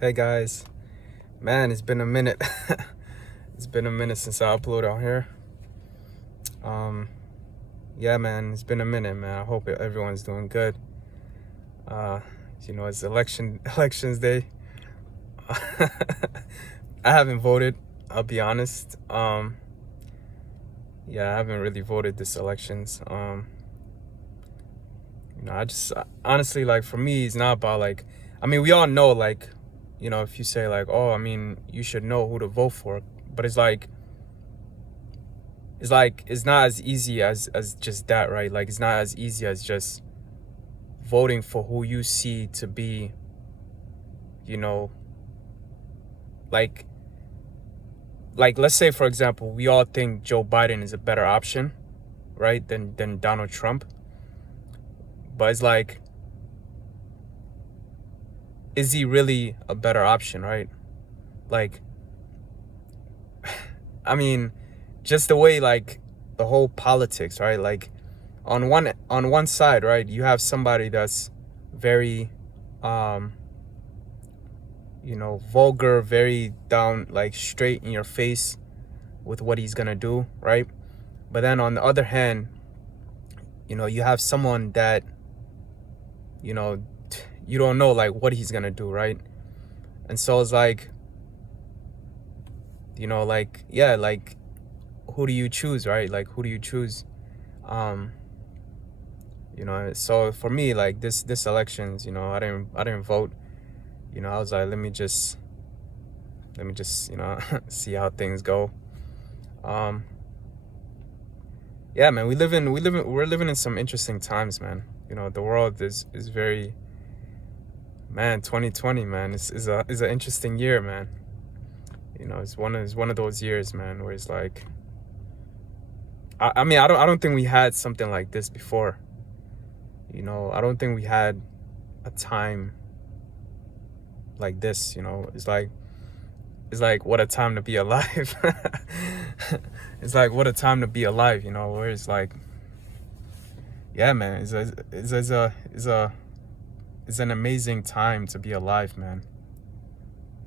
Hey guys, man, it's been a minute. It's been a minute since I uploaded on here. Um, yeah, man, it's been a minute, man. I hope everyone's doing good. Uh, it's elections day. I haven't voted. I'll be honest. Yeah, I haven't really voted this elections. I just honestly, like, for me, it's not about, like, I mean, we all know, like, if you say, like, oh, I mean, you should know who to vote for, but it's like it's not as easy as just that, right? Like, it's not as easy as just voting for who you see to be, you know like let's say, for example, we all think Joe Biden is a better option, right, than Donald Trump. But it's like, is he really a better option, right? Like, I mean, just the way, like, the whole politics, right? Like, on one side, right, you have somebody that's very vulgar, very down, like, straight in your face with what he's gonna do, right? But then on the other hand, you have someone that, you know, you don't know, like, what he's gonna do, right? And so it's like, yeah, like, who do you choose, right? Like, who do you choose? Um, so for me, like, this elections, I didn't vote. I was like, let me just see how things go. Yeah, man, we're living in some interesting times, man. The world is very, man. 2020, man, is an interesting year, man. It's one of those years, man, where it's like, I mean, I don't think we had something like this before. I don't think we had a time like this. It's like, what a time to be alive. It's like, what a time to be alive. Where it's like, yeah, man, it's an amazing time to be alive, man.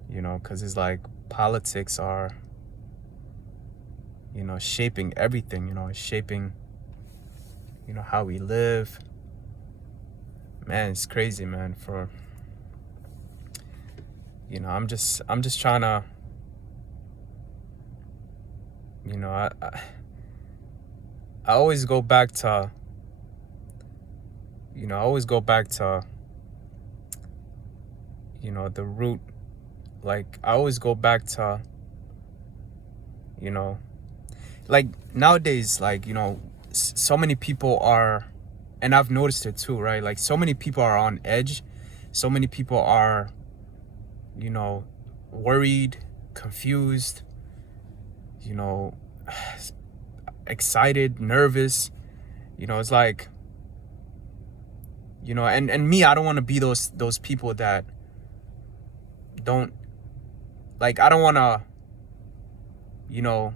Because it's like, politics are, shaping everything. It's shaping, how we live. Man, it's crazy, man. I'm just trying to, I always go back to, the root. Like, I always go back to, you know, like, nowadays, like, so many people are, and I've noticed it too, right? Like, so many people are on edge. So many people are, you know, worried, confused, you know, excited, nervous. It's like, and me, I don't want to be those people that don't, like, I don't want to, you know,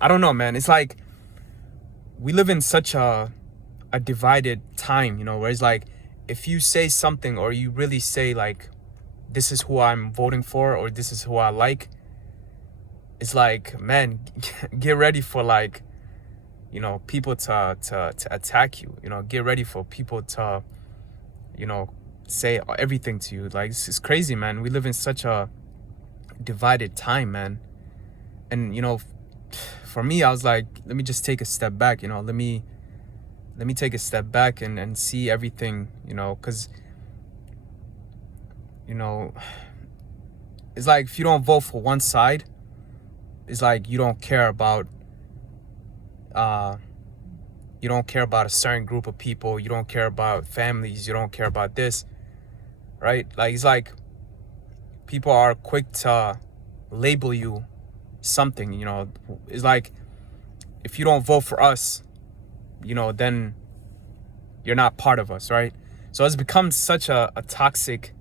I don't know, man. It's like, we live in such a divided time, where it's like, if you say something, or you really say, like, this is who I'm voting for, or this is who I like, it's like, man, get ready for, like, people to attack you. Get ready for people to, say everything to you. Like, it's crazy, man. We live in such a divided time, man. And for me, I was like, let me just take a step back. Let me take a step back and see everything. Because it's like, if you don't vote for one side, it's like, you don't care about a certain group of people. You don't care about families. You don't care about this, right? Like, it's like, people are quick to label you something. It's like, if you don't vote for us, then you're not part of us, right? So it's become such a toxic,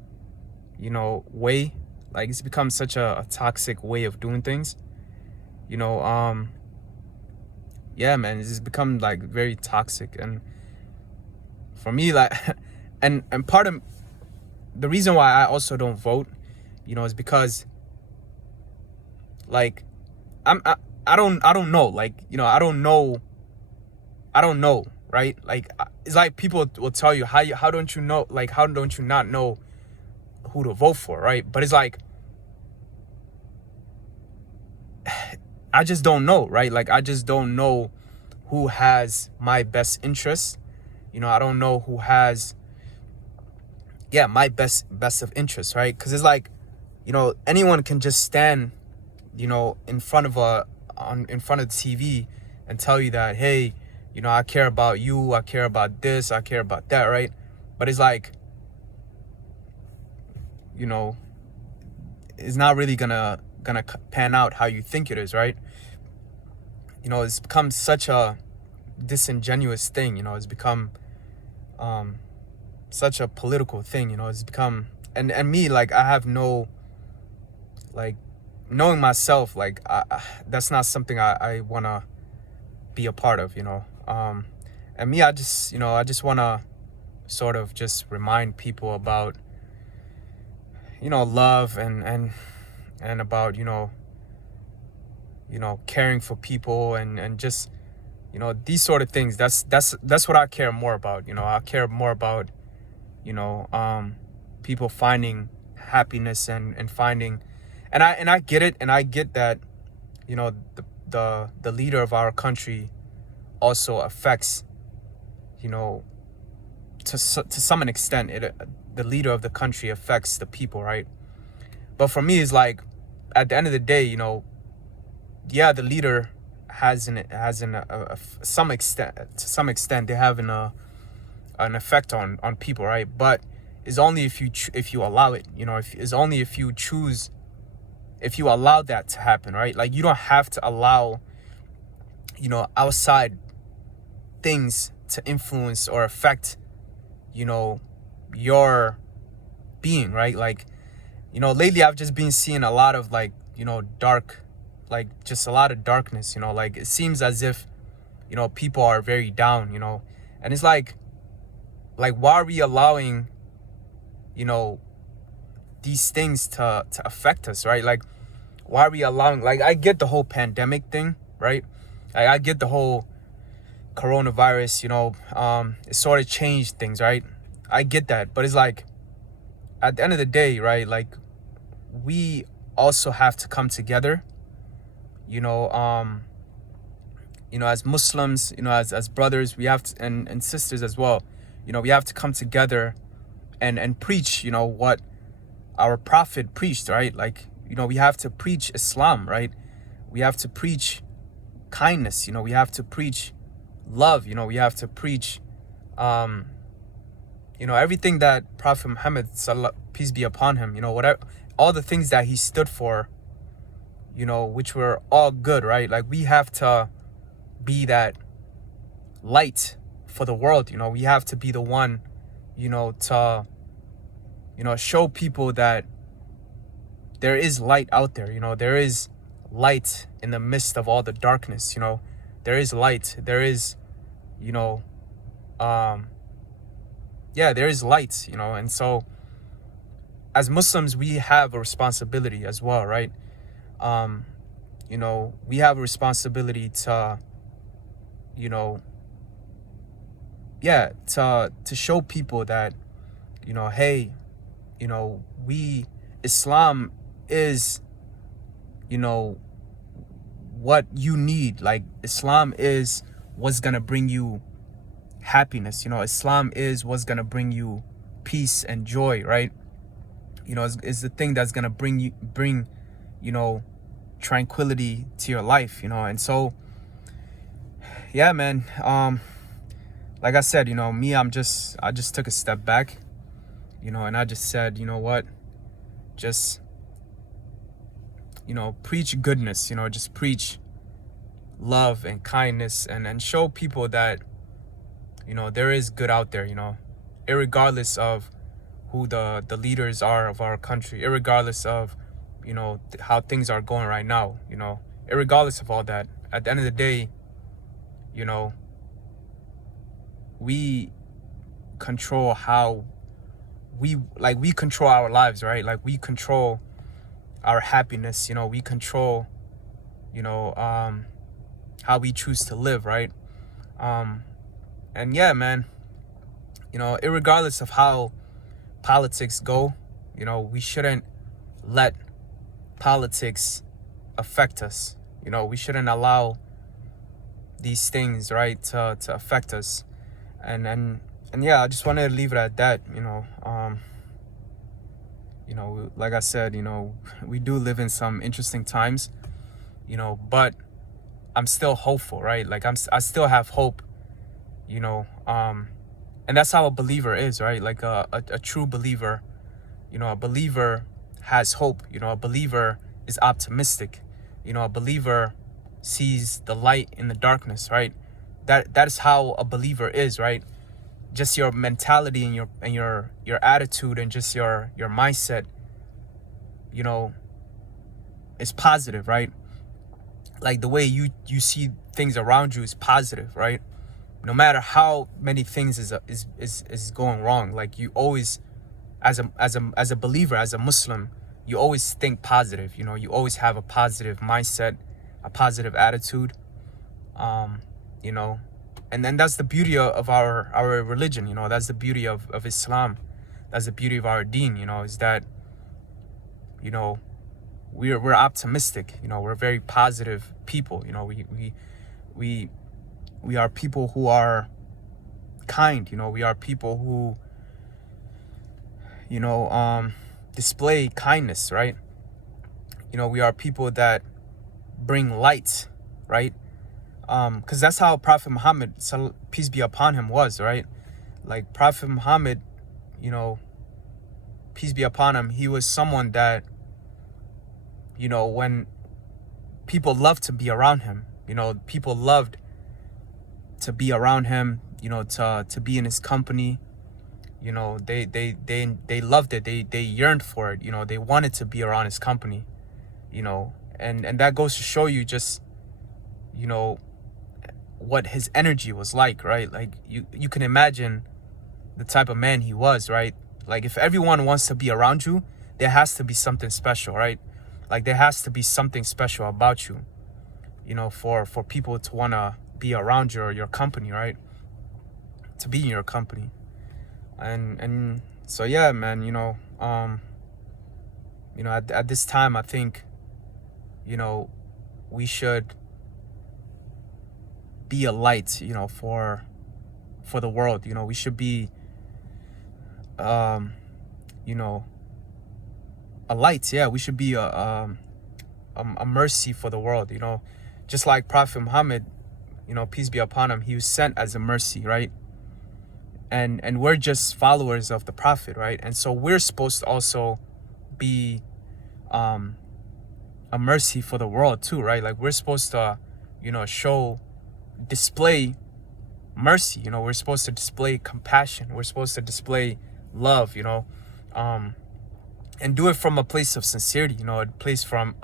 way. Like, it's become such a toxic way of doing things. Yeah, man, it's just become, like, very toxic. And for me, like, and part of the reason why I also don't vote, is because like I don't know, like, I don't know, right? Like, it's like people will tell you, how don't you know, like, how don't you not know who to vote for, right? But it's like, I just don't know, right? Like, I just don't know who has my best interests. I don't know who has, my best of interest, right? Because it's like, anyone can just stand, in front of in front of the TV and tell you that, hey, I care about you, I care about this, I care about that, right? But it's like, it's not really gonna pan out how you think it is, right? It's become such a disingenuous thing. It's become such a political thing. It's become, and me, like, I have no, like, knowing myself, like, that's not something I want to be a part of. And me, I just want to sort of just remind people about, love and about, caring for people and just, these sort of things. That's what I care more about. I care more about, people finding happiness and finding, and I get it, and I get that, the leader of our country also affects, to some extent, the leader of the country affects the people, right? But for me, it's like, at the end of the day, the leader has some extent, to some extent, they have an effect on people, right? But it's only if you allow it, it's only if you choose, if you allow that to happen, right? Like, you don't have to allow, outside things to influence or affect, your being, right? Like, lately I've just been seeing a lot of, like, dark, like, just a lot of darkness, like, it seems as if, people are very down, and it's like, why are we allowing, these things to affect us, right? Like, why are we allowing, like, I get the whole pandemic thing, right? Like, I get the whole coronavirus, it sort of changed things, right? I get that, but it's like, at the end of the day, right, like, we also have to come together, as Muslims, as brothers, we have to, and sisters as well, we have to come together and preach, what our prophet preached, right? Like, we have to preach Islam, right? We have to preach kindness, we have to preach love, we have to preach, everything that Prophet Muhammad, peace be upon him, whatever, all the things that he stood for, which were all good, right? Like, we have to be that light for the world, we have to be the one, to, show people that there is light out there, there is light in the midst of all the darkness, there is light, there is, there is light, and so, as Muslims, we have a responsibility as well, right? We have a responsibility to, to show people that, hey, Islam is, what you need. Like, Islam is what's gonna bring you happiness. Islam is what's gonna bring you peace and joy, right? Is the thing that's gonna bring tranquility to your life, and so, yeah, man. Like I said, me, I just took a step back, and I just said, what, just, preach goodness, just preach love and kindness, and show people that, there is good out there, irregardless of who the leaders are of our country, irregardless of, how things are going right now, irregardless of all that. At the end of the day, we control how we control our lives, right? Like we control our happiness, you know, we control, you know, how we choose to live, right? um and yeah, man, you know, irregardless of how politics go, you know, we shouldn't let politics affect us. You know, we shouldn't allow these things, right, to affect us. And yeah, I just wanted to leave it at that. You know, like I said, you know, we do live in some interesting times, you know, but I'm still hopeful, right? Like I still have hope, you know. And that's how a believer is, right? Like a true believer, you know, a believer has hope. You know, a believer is optimistic. You know, a believer sees the light in the darkness, right? That is how a believer is, right? Just your mentality and your attitude and just your mindset, you know, is positive, right? Like the way you see things around you is positive, right? No matter how many things is going wrong, like you always, as a believer, as a Muslim, you always think positive. You know, you always have a positive mindset, a positive attitude. You know, and then that's the beauty of our religion. You know, that's the beauty of Islam. That's the beauty of our deen. You know, is that, you know, we're optimistic. You know, we're very positive people. You know, we are people who are kind. You know, we are people who, you know, display kindness, right? You know, we are people that bring light, right? Because that's how Prophet Muhammad, peace be upon him, was, right? Like Prophet Muhammad, you know, peace be upon him, he was someone that, you know, when people loved to be around him, you know, people loved to be around him, you know, to be in his company. You know, they loved it. They yearned for it. You know, they wanted to be around his company. You know, and that goes to show you just, you know, what his energy was like, right? Like you can imagine the type of man he was, right? Like if everyone wants to be around you, there has to be something special, right? Like there has to be something special about you, you know, for people to want to be around your company, right? To be in your company. And so yeah, man, you know, at this time, I think, you know, we should be a light, you know, for the world. You know, we should be, you know, a light. Yeah, we should be a mercy for the world. You know, just like Prophet Muhammad, you know, peace be upon him, he was sent as a mercy, right? And we're just followers of the Prophet, right? And so we're supposed to also be a mercy for the world too, right? Like we're supposed to, you know, display mercy. You know, we're supposed to display compassion. We're supposed to display love, you know, and do it from a place of sincerity, you know, a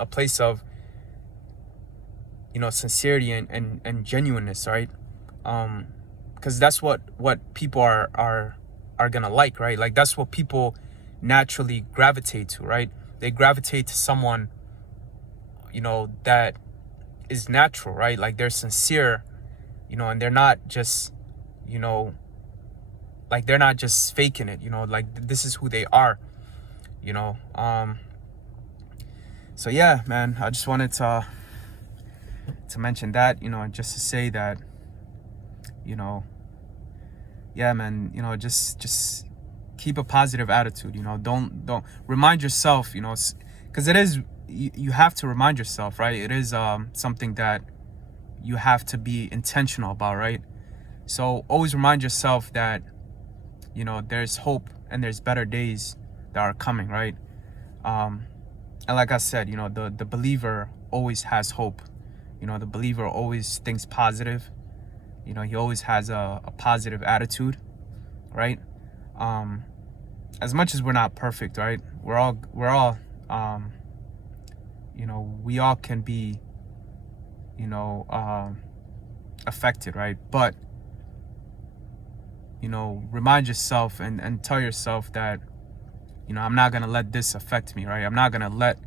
place of, you know, sincerity and genuineness, right? Because that's what people are gonna like, right? Like that's what people naturally gravitate to, right? They gravitate to someone, you know, that is natural, right? Like they're sincere, you know, and they're not just, you know, like they're not just faking it, you know, like this is who they are, you know. So yeah, man, I just wanted to mention that, you know, and just to say that, you know, yeah, man, you know, just keep a positive attitude, you know. Don't remind yourself, you know, because it is, you have to remind yourself, right? It is something that you have to be intentional about, right? So always remind yourself that, you know, there's hope and there's better days that are coming, right? And like I said, you know, the believer always has hope. You know, the believer always thinks positive. You know, he always has a positive attitude, right? As much as we're not perfect, right? We're all you know, we all can be, you know, affected, right? But, you know, remind yourself and tell yourself that, You know, I'm not gonna let this affect me, right? I'm not gonna let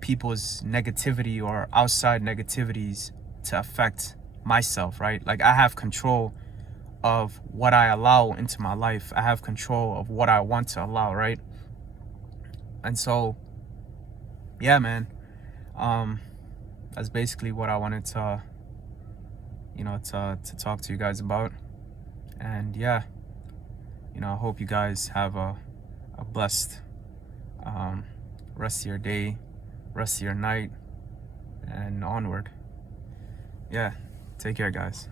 people's negativity or outside negativities to affect myself, right? Like, I have control of what I allow into my life. I have control of what I want to allow, right? And so, yeah, man, that's basically what I wanted to, to talk to you guys about. And yeah, I hope you guys have a blessed rest of your day, rest of your night, and onward. Yeah, take care, guys.